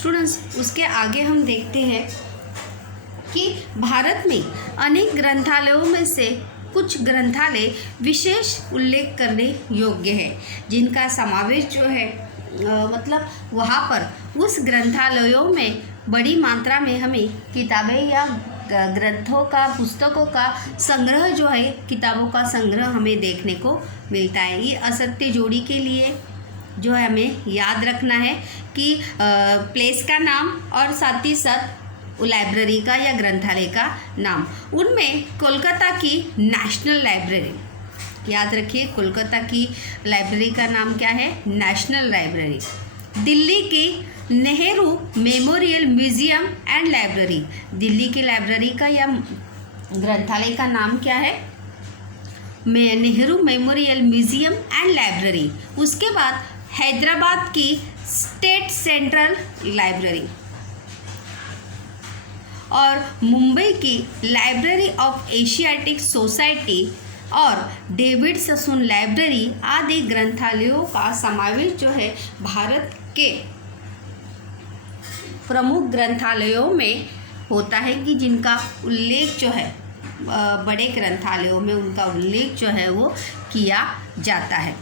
Students, उसके आगे हम देखते हैं कि भारत में अनेक ग्रंथालयों में से कुछ ग्रंथालय विशेष उल्लेख करने योग्य है, जिनका समावेश जो है मतलब वहाँ पर उस ग्रंथालयों में बड़ी मात्रा में हमें किताबें या ग्रंथों का, पुस्तकों का संग्रह जो है, किताबों का संग्रह हमें देखने को मिलता है। ये असत्य जोड़ी के लिए जो है हमें याद रखना है कि प्लेस का नाम और साथ ही साथ लाइब्रेरी का या ग्रंथालय का नाम। उनमें कोलकाता की नेशनल लाइब्रेरी, याद रखिए कोलकाता की लाइब्रेरी का नाम क्या है, नेशनल लाइब्रेरी। दिल्ली की Nehru memorial museum and library, Delhi की लाइब्रेरी का या ग्रंथालय का नाम क्या है, Nehru memorial museum and library. उसके बाद हैदराबाद की स्टेट सेंट्रल लाइब्रेरी और मुंबई की लाइब्रेरी ऑफ एशियाटिक सोसाइटी और डेविड ससून लाइब्रेरी आदि ग्रंथालयों का समावेश जो है भारत के प्रमुख ग्रंथालयों में होता है कि जिनका उल्लेख जो है बड़े ग्रंथालयों में उनका उल्लेख जो है वो किया जाता है।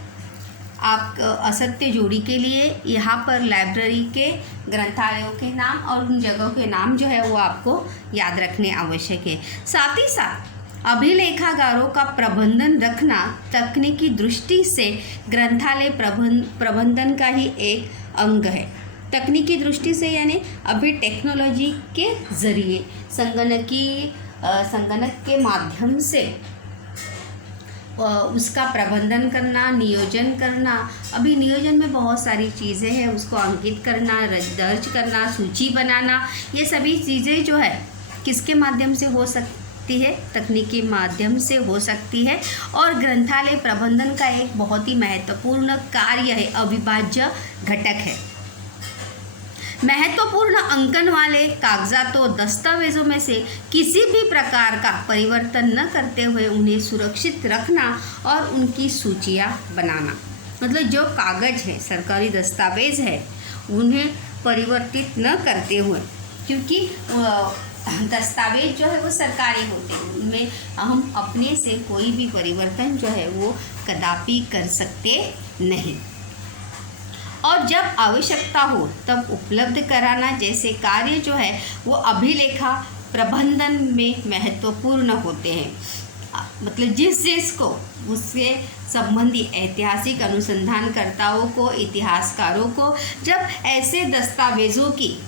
आप असत्य जोड़ी के लिए यहाँ पर लाइब्रेरी के, ग्रंथालयों के नाम और उन जगहों के नाम जो है वो आपको याद रखने आवश्यक है। साथ ही साथ अभिलेखागारों का प्रबंधन रखना तकनीकी दृष्टि से ग्रंथालय प्रबंधन का ही एक अंग है। तकनीकी दृष्टि से यानी अभी टेक्नोलॉजी के ज़रिए संगणक के माध्यम से उसका प्रबंधन करना, नियोजन करना। अभी नियोजन में बहुत सारी चीज़ें हैं, उसको अंकित करना, दर्ज करना, सूची बनाना, ये सभी चीज़ें जो है किसके माध्यम से हो सकती है, तकनीकी माध्यम से हो सकती है। और ग्रंथालय प्रबंधन का एक बहुत ही महत्वपूर्ण कार्य है, अविभाज्य घटक है। महत्वपूर्ण अंकन वाले कागजातों, दस्तावेज़ों में से किसी भी प्रकार का परिवर्तन न करते हुए उन्हें सुरक्षित रखना और उनकी सूचियाँ बनाना। मतलब जो कागज़ है, सरकारी दस्तावेज़ है, उन्हें परिवर्तित न करते हुए, क्योंकि दस्तावेज जो है वो सरकारी होते हैं, उनमें हम अपने से कोई भी परिवर्तन जो है वो कदापि कर सकते नहीं। और जब आवश्यकता हो तब उपलब्ध कराना जैसे कार्य जो है वो अभिलेखा प्रबंधन में महत्वपूर्ण होते हैं। मतलब जिस चीज़ को उससे संबंधी ऐतिहासिक अनुसंधानकर्ताओं को, इतिहासकारों को जब ऐसे दस्तावेज़ों की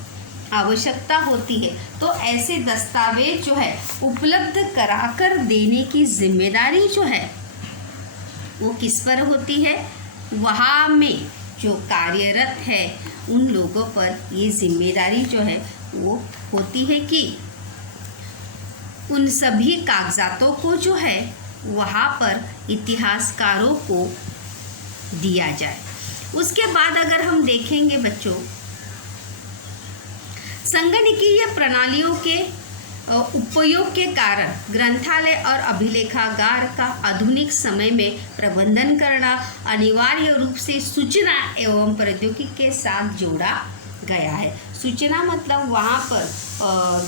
आवश्यकता होती है तो ऐसे दस्तावेज जो है उपलब्ध कराकर देने की जिम्मेदारी जो है वो किस पर होती है, वहाँ में जो कार्यरत है उन लोगों पर ये जिम्मेदारी जो है वो होती है कि उन सभी कागजातों को जो है वहाँ पर इतिहासकारों को दिया जाए। उसके बाद अगर हम देखेंगे बच्चों, संगणकीय प्रणालियों के उपयोग के कारण ग्रंथालय और अभिलेखागार का आधुनिक समय में प्रबंधन करना अनिवार्य रूप से सूचना एवं प्रौद्योगिकी के साथ जोड़ा गया है। सूचना मतलब वहाँ पर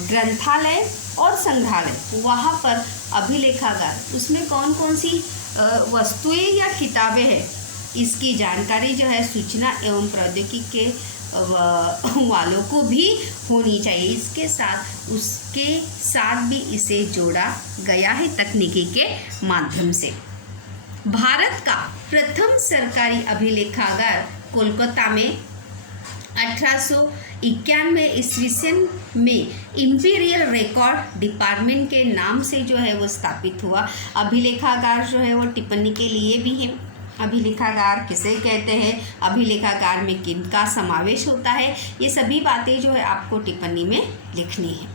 ग्रंथालय और संग्रहालय, वहाँ पर अभिलेखागार, उसमें कौन कौन सी वस्तुएं या किताबें हैं, इसकी जानकारी जो है सूचना एवं प्रौद्योगिकी के वालों को भी होनी चाहिए। इसके साथ उसके साथ भी इसे जोड़ा गया है तकनीकी के माध्यम से। भारत का प्रथम सरकारी अभिलेखागार कोलकाता में 1891 ईस्वी में इंपीरियल रिकॉर्ड डिपार्टमेंट के नाम से जो है वो स्थापित हुआ। अभिलेखागार जो है वो टिप्पणी के लिए भी है। अभिलेखागार किसे कहते हैं, अभिलेखागार में किनका समावेश होता है, ये सभी बातें जो है आपको टिप्पणी में लिखनी है।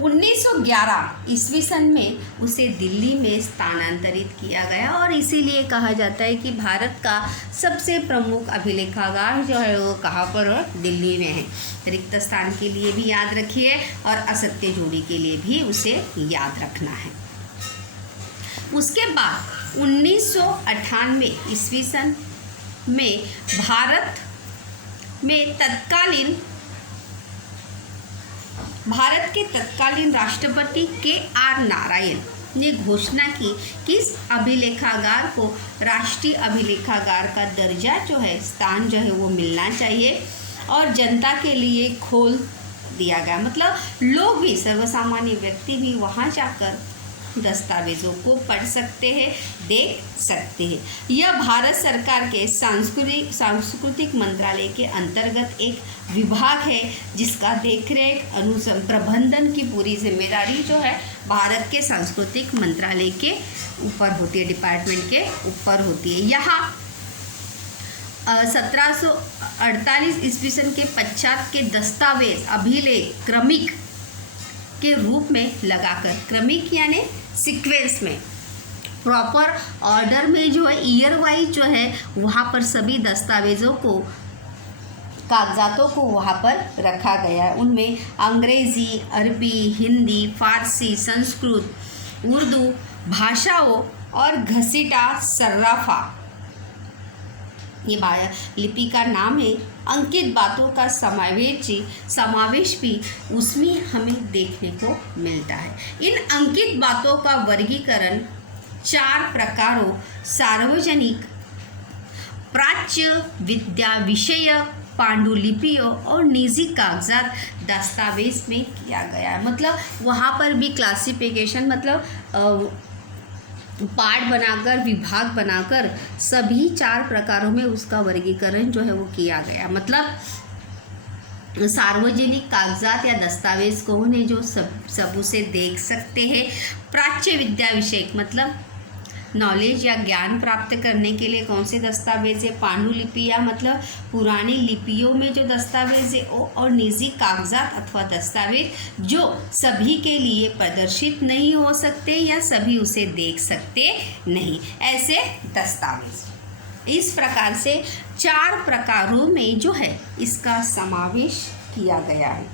1911 ईस्वी सन में उसे दिल्ली में स्थानांतरित किया गया और इसीलिए कहा जाता है कि भारत का सबसे प्रमुख अभिलेखागार जो है वो कहाँ पर है, दिल्ली में है। रिक्त स्थान के लिए भी याद रखिए और असत्य जोड़ी के लिए भी उसे याद रखना है। उसके बाद 1998 ईस्वी सन में भारत में भारत के तत्कालीन राष्ट्रपति KR नारायण ने घोषणा की कि इस अभिलेखागार को राष्ट्रीय अभिलेखागार का दर्जा जो है, स्थान जो है वो मिलना चाहिए और जनता के लिए खोल दिया गया। मतलब लोग भी, सर्वसामान्य व्यक्ति भी वहाँ जाकर दस्तावेज़ों को पढ़ सकते हैं, देख सकते हैं। यह भारत सरकार के सांस्कृतिक मंत्रालय के अंतर्गत एक विभाग है जिसका देखरेख, प्रबंधन की पूरी जिम्मेदारी जो है भारत के सांस्कृतिक मंत्रालय के ऊपर होती है, डिपार्टमेंट के ऊपर होती है। यहाँ 1748 ईस्वी सन के पश्चात के दस्तावेज अभिलेख क्रमिक के रूप में लगाकर, क्रमिक यानी सीक्वेंस में, प्रॉपर ऑर्डर में जो है, ईयर वाइज जो है वहाँ पर सभी दस्तावेज़ों को, कागजातों को वहाँ पर रखा गया है। उनमें अंग्रेज़ी, अरबी, हिंदी, फारसी, संस्कृत, उर्दू भाषाओं और घसीटा सर्राफा, ये लिपि का नाम है, अंकित बातों का समावेश भी उसमें हमें देखने को मिलता है। इन अंकित बातों का वर्गीकरण 4 प्रकारों, सार्वजनिक, प्राच्य, विद्या विषय, पांडुलिपियों और निजी कागजात दस्तावेज में किया गया है। मतलब वहाँ पर भी क्लासिफिकेशन, मतलब पार्ट बनाकर, विभाग बनाकर सभी 4 प्रकारों में उसका वर्गीकरण जो है वो किया गया। मतलब सार्वजनिक कागजात या दस्तावेज कौन है, जो सब उसे देख सकते हैं। प्राच्य विद्या विषयक, मतलब नॉलेज या ज्ञान प्राप्त करने के लिए कौन से दस्तावेज है। पांडुलिपियाँ, मतलब पुरानी लिपियों में जो दस्तावेज है, और निजी कागजात अथवा दस्तावेज जो सभी के लिए प्रदर्शित नहीं हो सकते या सभी उसे देख सकते नहीं, ऐसे दस्तावेज। इस प्रकार से 4 प्रकारों में जो है इसका समावेश किया गया है।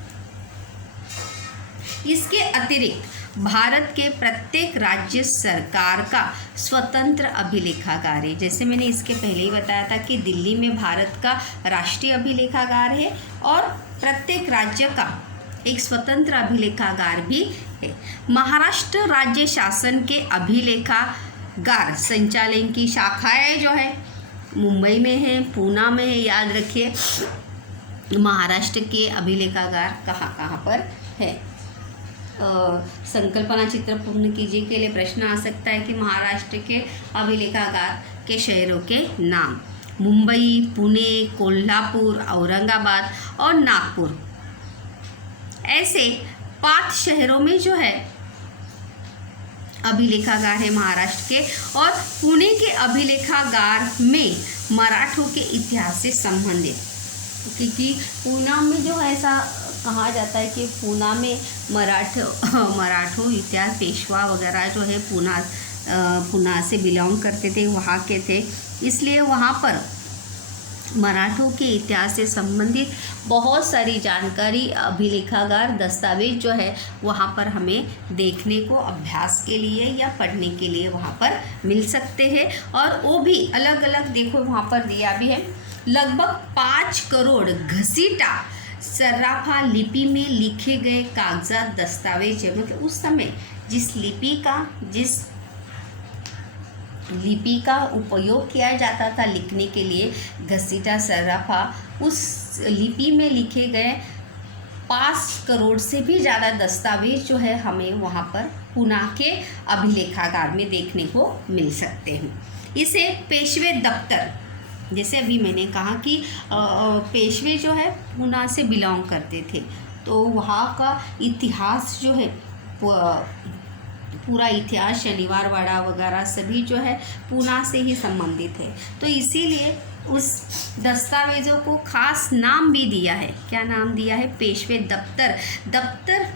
इसके अतिरिक्त भारत के प्रत्येक राज्य सरकार का स्वतंत्र अभिलेखागार है। जैसे मैंने इसके पहले ही बताया था कि दिल्ली में भारत का राष्ट्रीय अभिलेखागार है और प्रत्येक राज्य का एक स्वतंत्र अभिलेखागार भी है। महाराष्ट्र राज्य शासन के अभिलेखागार संचालन की शाखाएं जो है मुंबई में है, पूना में है। याद रखिए महाराष्ट्र के अभिलेखागार कहाँ कहाँ पर है। संकल्पना चित्र पूर्ण कीजिए के लिए प्रश्न आ सकता है कि महाराष्ट्र के अभिलेखागार के शहरों के नाम। मुंबई, पुणे, कोल्हापुर, औरंगाबाद और नागपुर, ऐसे 5 शहरों में जो है अभिलेखागार है महाराष्ट्र के। और पुणे के अभिलेखागार में मराठों के इतिहास से संबंधित, क्योंकि पूना में जो ऐसा कहा जाता है कि पूना में मराठों इतिहास, पेशवा वगैरह जो है पूना से बिलोंग करते थे, वहाँ के थे, इसलिए वहाँ पर मराठों के इतिहास से संबंधित बहुत सारी जानकारी, अभिलेखागार, दस्तावेज जो है वहाँ पर हमें देखने को, अभ्यास के लिए या पढ़ने के लिए वहाँ पर मिल सकते हैं। और वो भी अलग अलग, देखो वहाँ पर दिया भी है, लगभग 5 करोड़ घसीटा सर्राफा लिपि में लिखे गए कागजात दस्तावेज है। मतलब उस समय जिस लिपि का उपयोग किया जाता था लिखने के लिए, घसीटा सर्राफा, उस लिपि में लिखे गए 5 करोड़ से भी ज़्यादा दस्तावेज जो है हमें वहाँ पर पूना के अभिलेखागार में देखने को मिल सकते हैं। इसे पेशवे दफ्तर, जैसे अभी मैंने कहा कि पेशवे जो है पूना से बिलोंग करते थे, तो वहाँ का इतिहास जो है, पूरा इतिहास, शनिवार वाड़ा वगैरह सभी जो है पूना से ही संबंधित है। तो इसीलिए उस दस्तावेज़ों को खास नाम भी दिया है। क्या नाम दिया है? पेशवे दफ्तर। दफ्तर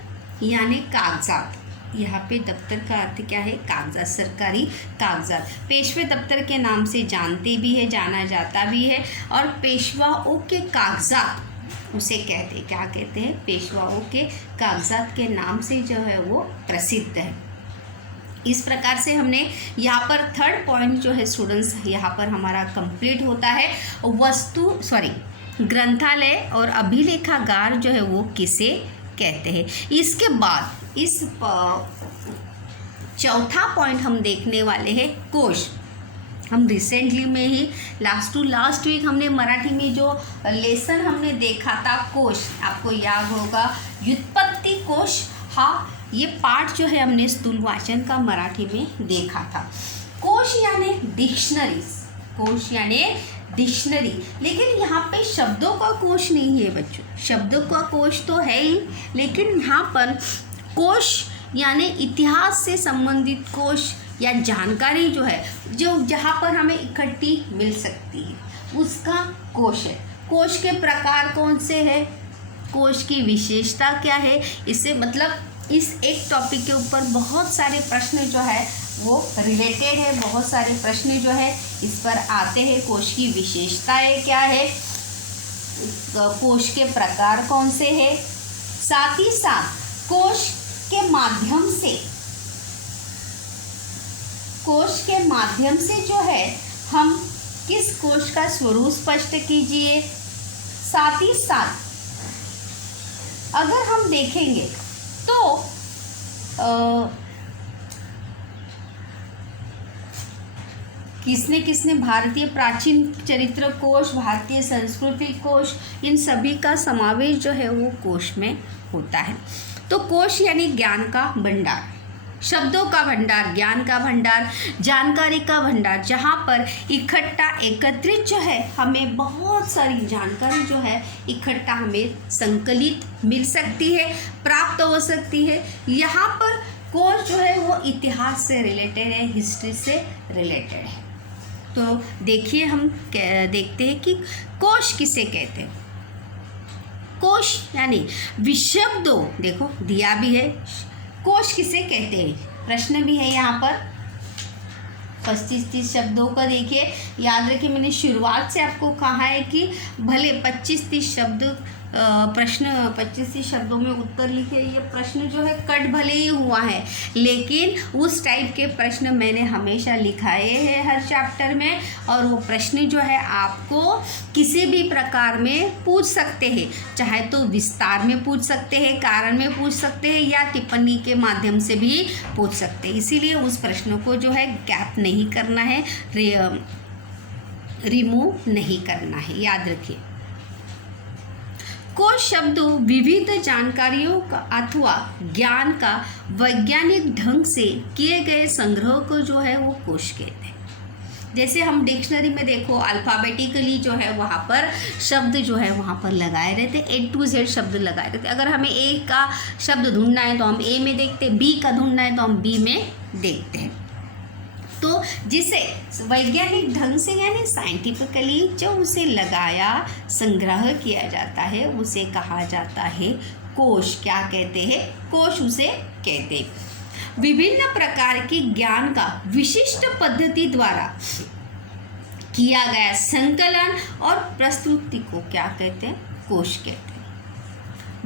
यानी कागजात। यहाँ पे दफ्तर का अर्थ क्या है? कागजात, सरकारी कागजात। पेशवे दफ्तर के नाम से जानते भी है, जाना जाता भी है। और पेशवाओं के कागजात उसे कहते हैं, क्या कहते हैं? पेशवाओं के कागजात के नाम से जो है वो प्रसिद्ध है। इस प्रकार से हमने यहाँ पर 3rd पॉइंट जो है स्टूडेंट्स यहाँ पर हमारा कंप्लीट होता है। ग्रंथालय और अभिलेखागार जो है वो किसे कहते हैं। इसके बाद इस चौथा पॉइंट हम देखने वाले हैं कोश। हम रिसेंटली में ही लास्ट वीक हमने मराठी में जो लेसन हमने देखा था कोश, आपको याद होगा व्युत्पत्ति कोश। हाँ, ये पार्ट जो है हमने स्थूल वाचन का मराठी में देखा था। कोश यानी डिक्शनरीज, कोश यानी डिक्शनरी, लेकिन यहाँ पे शब्दों का कोश नहीं है बच्चों। शब्दों का कोश तो है ही, लेकिन यहाँ पर कोश यानी इतिहास से संबंधित कोश या जानकारी जो है, जो जहाँ पर हमें इकट्ठी मिल सकती है, उसका कोश है। कोश के प्रकार कौन से हैं, कोश की विशेषता क्या है, इससे मतलब इस एक टॉपिक के ऊपर बहुत सारे प्रश्न जो है वो रिलेटेड है, बहुत सारे प्रश्न जो है इस पर आते हैं। कोश की विशेषताएं क्या है, कोश के प्रकार कौन से हैं, साथ ही साथ कोश के माध्यम से जो है हम किस कोश का स्वरूप स्पष्ट कीजिए। साथ ही साथ अगर हम देखेंगे तो किसने भारतीय प्राचीन चरित्र कोश, भारतीय संस्कृति कोश, इन सभी का समावेश जो है वो कोश में होता है। तो कोश यानी ज्ञान का भंडार, शब्दों का भंडार, ज्ञान का भंडार, जानकारी का भंडार, जहाँ पर इकट्ठा एकत्रित जो है हमें बहुत सारी जानकारी जो है इकट्ठा हमें संकलित मिल सकती है, प्राप्त हो सकती है। यहाँ पर कोश जो है वो इतिहास से रिलेटेड है, हिस्ट्री से रिलेटेड है। तो देखिए हम देखते हैं कि कोश किसे कहते हैं। कोश यानी विशब्दों, देखो दिया भी है, कोश किसे कहते हैं, प्रश्न भी है यहाँ पर। 25-30 शब्दों का देखिए, याद रखिए मैंने शुरुआत से आपको कहा है कि भले 25-30 शब्द प्रश्न 25-30 शब्दों में उत्तर लिखे, ये प्रश्न जो है कट भले ही हुआ है, लेकिन उस टाइप के प्रश्न मैंने हमेशा लिखाए हैं हर चैप्टर में। और वो प्रश्न जो है आपको किसी भी प्रकार में पूछ सकते हैं, चाहे तो विस्तार में पूछ सकते हैं, कारण में पूछ सकते हैं, या टिप्पणी के माध्यम से भी पूछ सकते हैं। इसीलिए उस प्रश्न को जो है गैप नहीं करना है, रिमूव नहीं करना है, याद रखिए। कोश शब्द विविध जानकारियों का अथवा ज्ञान का वैज्ञानिक ढंग से किए गए संग्रह को जो है वो कोश कहते हैं। जैसे हम डिक्शनरी में देखो अल्फ़ाबेटिकली जो है वहाँ पर शब्द जो है वहाँ पर लगाए रहते, A to Z शब्द लगाए रहते। अगर हमें A का शब्द ढूंढना है तो हम A में देखते, B का ढूंढना है तो हम B में देखते हैं। तो जिसे वैज्ञानिक ढंग से यानी साइंटिफिकली जो उसे लगाया, संग्रह किया जाता है, उसे कहा जाता है कोश। क्या कहते हैं, कोश उसे कहते हैं। विभिन्न प्रकार के ज्ञान का विशिष्ट पद्धति द्वारा किया गया संकलन और प्रस्तुति को क्या कहते हैं, कोश कहते हैं।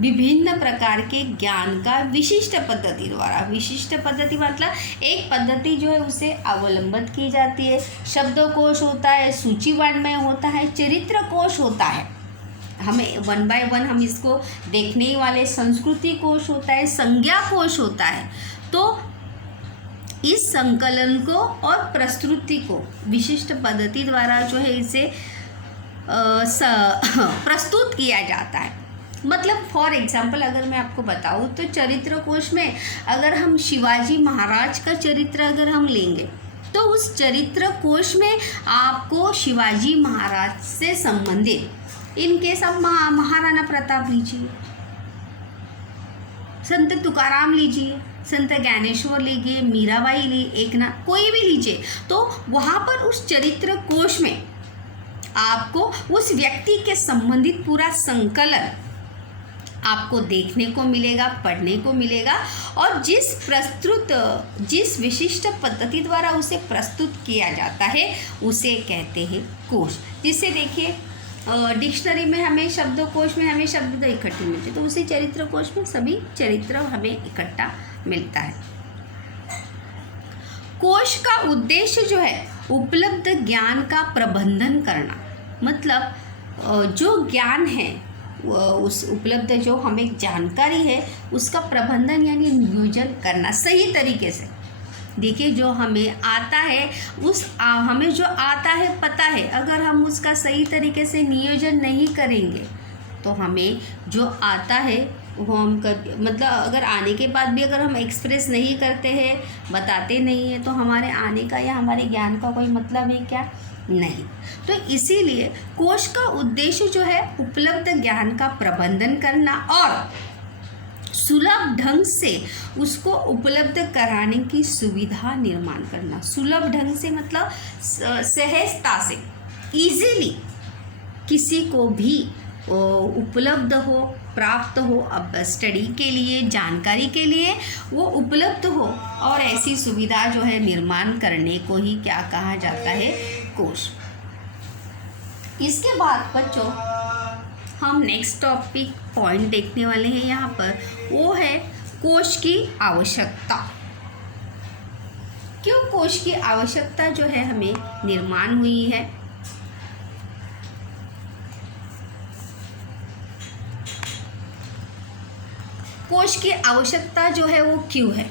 विभिन्न प्रकार के ज्ञान का विशिष्ट पद्धति द्वारा, विशिष्ट पद्धति मतलब एक पद्धति जो है उसे अवलंबित की जाती है। शब्दकोश होता है, सूचीवर्णमय होता है, चरित्र कोश होता है, हमें 1 by 1 हम इसको देखने ही वाले, संस्कृति कोश होता है, संज्ञा कोश होता है। तो इस संकलन को और प्रस्तुति को विशिष्ट पद्धति द्वारा जो है इसे प्रस्तुत किया जाता है। मतलब फॉर एग्जाम्पल अगर मैं आपको बताऊँ तो चरित्र कोश में अगर हम शिवाजी महाराज का चरित्र अगर हम लेंगे तो उस चरित्र कोश में आपको शिवाजी महाराज से संबंधित, इनकेस आप महाराणा प्रताप लीजिए, संत तुकाराम लीजिए, संत ज्ञानेश्वर लीजिए, मीराबाई लीजिए, एकनाथ, कोई भी लीजिए, तो वहाँ पर उस चरित्र कोश में आपको उस व्यक्ति के संबंधित पूरा संकलन आपको देखने को मिलेगा, पढ़ने को मिलेगा। और जिस विशिष्ट पद्धति द्वारा उसे प्रस्तुत किया जाता है उसे कहते हैं कोश। जिससे देखिए डिक्शनरी में हमें शब्दकोश में हमें शब्द इकट्ठे मिलते, तो उसी चरित्र कोश में सभी चरित्र हमें इकट्ठा मिलता है। कोश का उद्देश्य जो है उपलब्ध ज्ञान का प्रबंधन करना, मतलब जो ज्ञान है उस उपलब्ध जो हमें जानकारी है उसका प्रबंधन यानी नियोजन करना सही तरीके से। देखिए जो हमें आता है हमें जो आता है पता है, अगर हम उसका सही तरीके से नियोजन नहीं करेंगे तो हमें जो आता है वो हम मतलब अगर आने के बाद भी अगर हम एक्सप्रेस नहीं करते हैं, बताते नहीं हैं, तो हमारे आने का या हमारे ज्ञान का कोई मतलब है क्या? नहीं। तो इसीलिए कोश का उद्देश्य जो है उपलब्ध ज्ञान का प्रबंधन करना और सुलभ ढंग से उसको उपलब्ध कराने की सुविधा निर्माण करना। सुलभ ढंग से मतलब सहजता से, इजीली किसी को भी उपलब्ध हो, प्राप्त हो, अब स्टडी के लिए, जानकारी के लिए वो उपलब्ध हो, और ऐसी सुविधा जो है निर्माण करने को ही क्या कहा जाता है? कोश। इसके बाद बच्चों हम नेक्स्ट टॉपिक पॉइंट देखने वाले हैं यहाँ पर, वो है कोश की आवश्यकता। क्यों कोश की आवश्यकता जो है हमें निर्माण हुई है? कोश की आवश्यकता जो है वो क्यों है?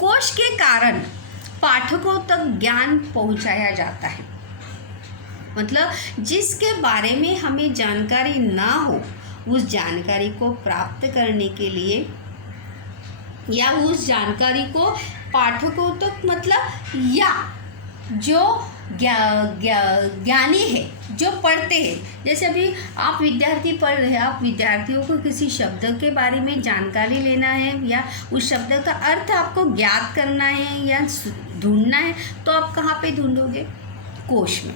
कोश के कारण पाठकों तक ज्ञान पहुंचाया जाता है। मतलब जिसके बारे में हमें जानकारी ना हो, उस जानकारी को प्राप्त करने के लिए या उस जानकारी को पाठकों तक मतलब या जो ज्ञानी है, जो पढ़ते हैं, जैसे अभी आप विद्यार्थी पढ़ रहे हैं, आप विद्यार्थियों को किसी शब्द के बारे में जानकारी लेना है या उस शब्द का अर्थ आपको ज्ञात करना है या ढूंढना है, तो आप कहाँ पे ढूंढोगे? कोश में।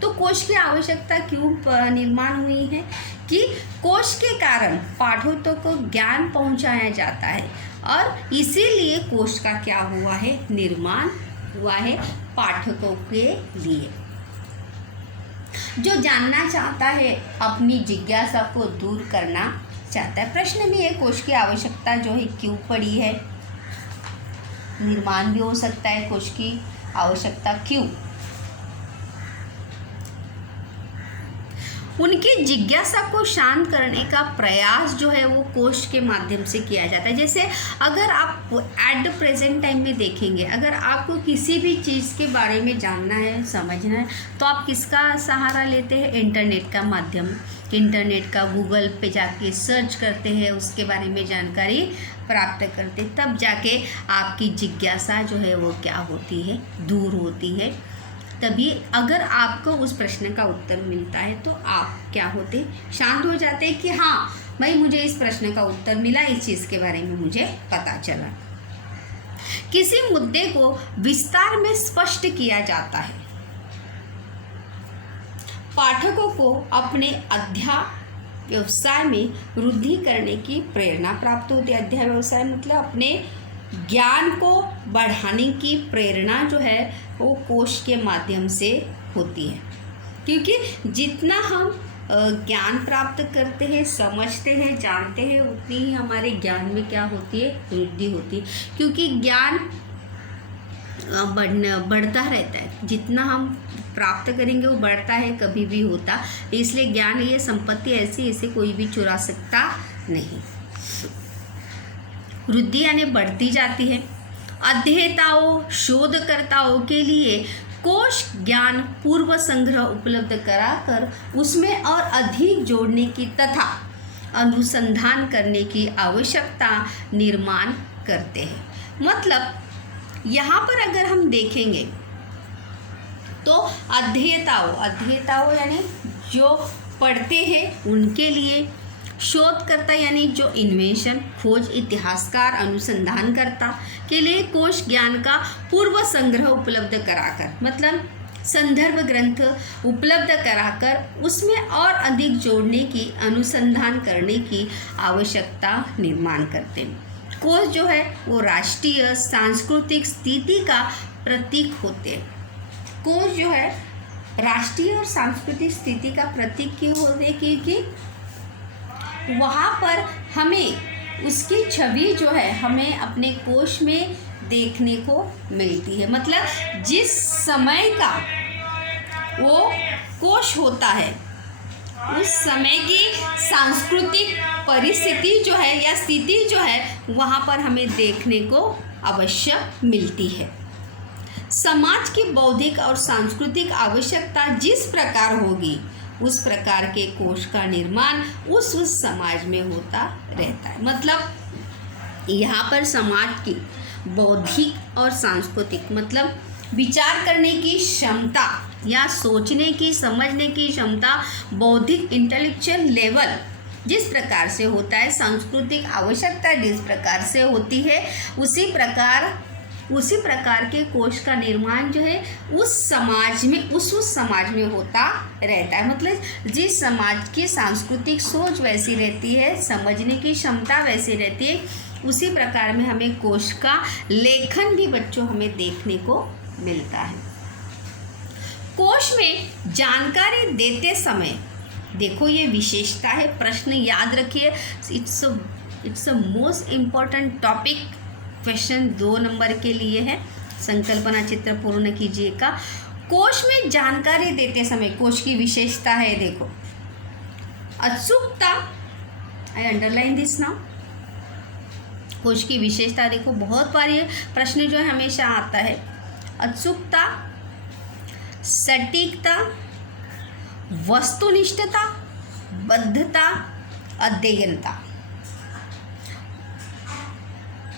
तो कोश की आवश्यकता क्यों निर्माण हुई है कि कोश के कारण पाठकों को ज्ञान पहुंचाया जाता है, और इसीलिए कोश का क्या हुआ है? निर्माण हुआ है पाठकों के लिए। जो जानना चाहता है, अपनी जिज्ञासा को दूर करना चाहता है। प्रश्न में ये कोश की आवश्यकता जो है क्यों पड़ी है? निर्माण भी हो सकता है कोश की आवश्यकता क्यों? उनकी जिज्ञासा को शांत करने का प्रयास जो है वो कोश के माध्यम से किया जाता है। जैसे अगर आप एट द प्रेजेंट टाइम में देखेंगे, अगर आपको किसी भी चीज़ के बारे में जानना है, समझना है, तो आप किसका सहारा लेते हैं? इंटरनेट का माध्यम, इंटरनेट का, गूगल पे जाके सर्च करते हैं, उसके बारे में जानकारी प्राप्त करते, तब जाके आपकी जिज्ञासा जो है वो क्या होती है? दूर होती है। तभी अगर आपको उस प्रश्न का उत्तर मिलता है तो आप क्या होते? शांत हो जाते हैं कि हाँ भाई, मुझे इस प्रश्न का उत्तर मिला, इस चीज़ के बारे में मुझे पता चला। किसी मुद्दे को विस्तार में स्पष्ट किया जाता है। पाठकों को अपने अध्ययन व्यवसाय में वृद्धि करने की प्रेरणा प्राप्त होती है। अध्ययन व्यवसाय मतलब अपने ज्ञान को बढ़ाने की प्रेरणा जो है वो कोश के माध्यम से होती है, क्योंकि जितना हम ज्ञान प्राप्त करते हैं, समझते हैं, जानते हैं, उतनी ही हमारे ज्ञान में क्या होती है? वृद्धि होती है। क्योंकि ज्ञान बढ़ता रहता है, जितना हम प्राप्त करेंगे वो बढ़ता है, कभी भी होता। इसलिए ज्ञान ये संपत्ति ऐसी, इसे कोई भी चुरा सकता नहीं। वृद्धि यानी बढ़ती जाती है। अध्येताओं, शोधकर्ताओं के लिए कोश ज्ञान पूर्व संग्रह उपलब्ध कराकर उसमें और अधिक जोड़ने की तथा अनुसंधान करने की आवश्यकता निर्माण करते हैं। मतलब यहाँ पर अगर हम देखेंगे तो अध्येताओं यानी जो पढ़ते हैं उनके लिए, शोधकर्ता यानी जो इन्वेंशन, खोज, इतिहासकार, अनुसंधानकर्ता के लिए कोश ज्ञान का पूर्व संग्रह उपलब्ध कराकर, मतलब संदर्भ ग्रंथ उपलब्ध कराकर उसमें और अधिक जोड़ने की, अनुसंधान करने की आवश्यकता निर्माण करते हैं। कोश जो है वो राष्ट्रीय सांस्कृतिक स्थिति का प्रतीक होते हैं। कोश जो है राष्ट्रीय और सांस्कृतिक स्थिति का प्रतीक क्यों होते हैं? क्योंकि वहाँ पर हमें उसकी छवि जो है हमें अपने कोश में देखने को मिलती है। मतलब जिस समय का वो कोश होता है उस समय की सांस्कृतिक परिस्थिति जो है या स्थिति जो है वहाँ पर हमें देखने को अवश्य मिलती है। समाज की बौद्धिक और सांस्कृतिक आवश्यकता जिस प्रकार होगी उस प्रकार के कोश का निर्माण उस समाज में होता रहता है। मतलब यहाँ पर समाज की बौद्धिक और सांस्कृतिक मतलब विचार करने की क्षमता या सोचने की समझने की क्षमता, बौद्धिक इंटेलेक्चुअल लेवल जिस प्रकार से होता है, सांस्कृतिक आवश्यकता जिस प्रकार से होती है, उसी प्रकार के कोश का निर्माण जो है उस समाज में होता रहता है। मतलब जिस समाज की सांस्कृतिक सोच वैसी रहती है, समझने की क्षमता वैसी रहती है, उसी प्रकार में हमें कोश का लेखन भी बच्चों हमें देखने को मिलता है। कोश में जानकारी देते समय देखो ये विशेषता है, प्रश्न याद रखिए, it's a most important topic. Question 2 number के लिए है, संकल्पना चित्र पूर्ण कीजिएगा। कोश में जानकारी देते समय कोश की विशेषता है, देखो अचूकता, आई अंडरलाइन दिस नाउ। कोश की विशेषता देखो, बहुत बार ये प्रश्न जो है हमेशा आता है। अचूकता, सटीकता, वस्तुनिष्ठता, बद्धता, अध्ययनता।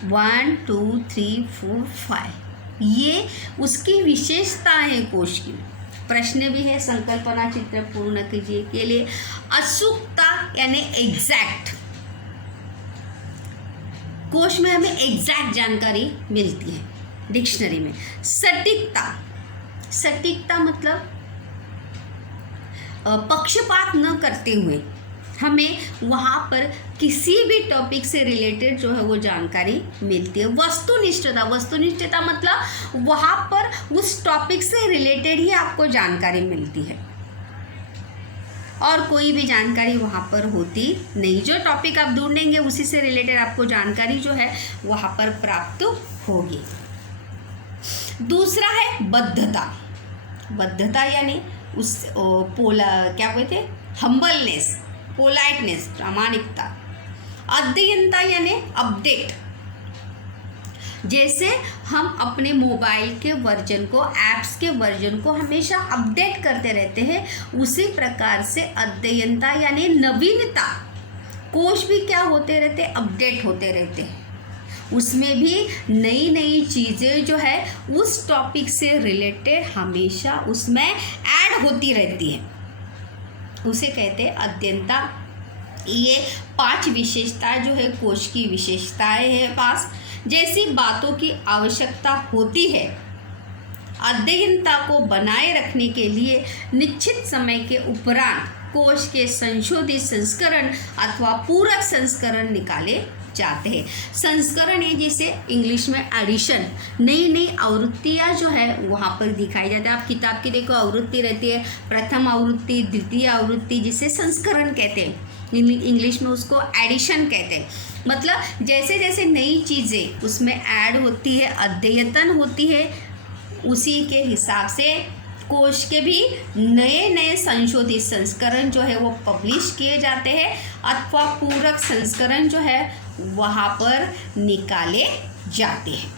1 2 3 4 5 ये उसकी विशेषता है कोश की। प्रश्न भी है, संकल्पना चित्र पूर्ण कीजिए के लिए। अचूकता यानी एग्जैक्ट, कोश में हमें एग्जैक्ट जानकारी मिलती है डिक्शनरी में। सटीकता मतलब पक्षपात न करते हुए हमें वहाँ पर किसी भी टॉपिक से रिलेटेड जो है वो जानकारी मिलती है। वस्तुनिष्ठता मतलब वहाँ पर उस टॉपिक से रिलेटेड ही आपको जानकारी मिलती है और कोई भी जानकारी वहाँ पर होती नहीं। जो टॉपिक आप ढूंढेंगे उसी से रिलेटेड आपको जानकारी जो है वहाँ पर प्राप्त होगी। दूसरा है बद्धता यानी उस क्या कहते हैं, हम्बलनेस, पोलाइटनेस, प्रामाणिकता। अध्ययनता यानी अपडेट, जैसे हम अपने मोबाइल के वर्जन को, ऐप्स के वर्जन को हमेशा अपडेट करते रहते हैं, उसी प्रकार से अध्ययनता यानी नवीनता। कोश भी क्या होते रहते, अपडेट होते रहते हैं, उसमें भी नई नई चीज़ें जो है उस टॉपिक से रिलेटेड हमेशा उसमें ऐड होती रहती है, उसे कहते हैं अध्ययनता। ये 5 विशेषताएं जो है कोश की विशेषताएं है पास। जैसी बातों की आवश्यकता होती है अध्ययनता को बनाए रखने के लिए निश्चित समय के उपरांत कोश के संशोधित संस्करण अथवा पूरक संस्करण निकाले जाते हैं। संस्करण है जिसे इंग्लिश में एडिशन, नई आवृत्तियाँ जो है वहाँ पर दिखाई जाती है। आप किताब की देखो आवृत्ति रहती है, प्रथम आवृत्ति, द्वितीय आवृत्ति, जिसे संस्करण कहते हैं, इंग्लिश में उसको एडिशन कहते हैं। मतलब जैसे जैसे नई चीज़ें उसमें ऐड होती है, अद्यतन होती है, उसी के हिसाब से कोश के भी नए संशोधित संस्करण जो है वो पब्लिश किए जाते हैं अथवा पूरक संस्करण जो है वहाँ पर निकाले जाते हैं।